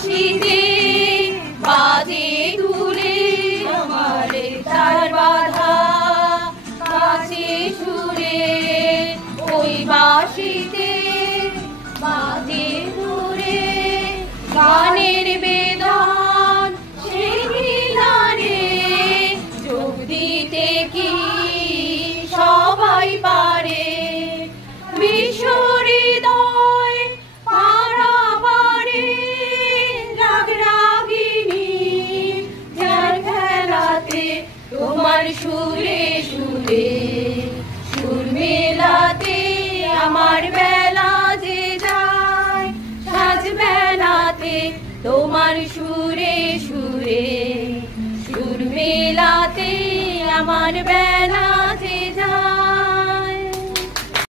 বাঁশিতে বাজে তুলে আমার তার বাধা কাছে সুরে ওই বাঁশিতে বাজে তুলে গানের বেদন সেই গানে যোগ দিতে কি সবাই পারে বিশ্বহৃদয় পারাবারে রাগ রাগিনী যার খেলাতে তোমার সুরে সুরে সুর মেলাতে আমার বেলা যে যায় সাজ বেলাতে তোমার সুরে সুরে সুর মেলাতে আমার বেলা